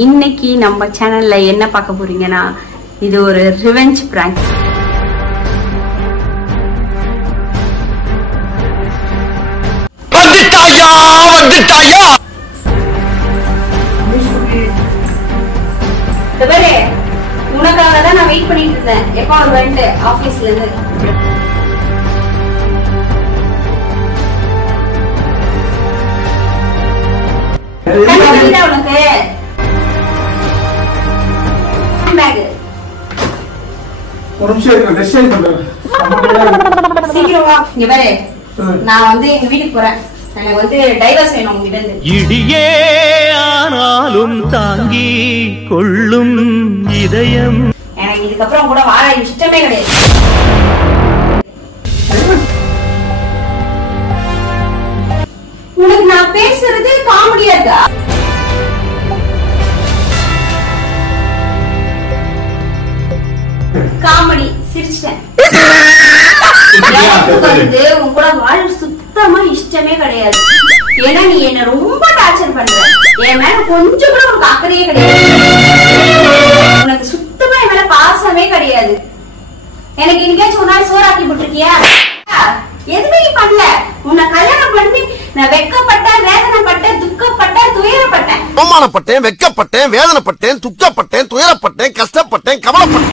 இன்னைக்கு நம்ம சேனல்ல என்ன பார்க்க போறீங்கன்னா, இது ஒரு ரிவெஞ்ச் பிராங்க். உனக்காக தான் நான் வெயிட் பண்ணிட்டு இருந்தேன். எப்போ அவர் வந்துட்டு ஆபீஸ்ல இருந்து உனக்கு சீக்கிரம் இங்க பாரு, நான் வந்து எங்க வீட்டுக்கு போறேன். எனக்கு வந்து டைவர்ஸ் வேணும் உங்ககிட்ட இருந்து. இடியே ஆனாலும் தாங்கி கொள்ளும் இதயம். எனக்கு இதுக்கப்புறம் கூட வாழ இஷ்டமே கிடையாது. உனக்கு நான் பேசுறது காமெடியா இருக்கா? காமெடி சிரிச்சிட்டேன். வந்து உன் கூட வாழ சுத்தமா இஷ்டமே கிடையாது. ஏன்னா நீ என்ன ரொம்ப டார்ச்சர் பண்ற. என் மேல கொஞ்சம் கூட உனக்கு அக்கறையே கிடையாது. உனக்கு சுத்தமா என் மேல பாசமே கிடையாது. எனக்கு இன்னைக்காச்சும் ஒரு நாள் சோறாக்கி போட்டிருக்கியா? எதுவுமே நீ பண்ணல. உன்னை கல்யாணம் பண்ணி நான் வெக்கப்பட்டேன், வேதனைப்பட்டேன், துக்கப்பட்டேன், துயரப்பட்டேன். அவமானப்பட்டேன், வெக்கப்பட்டேன், வேதனைப்பட்டேன், துக்கப்பட்டேன், துயரப்பட்டேன், கஷ்டப்பட்டேன், கவலைப்பட்டேன்.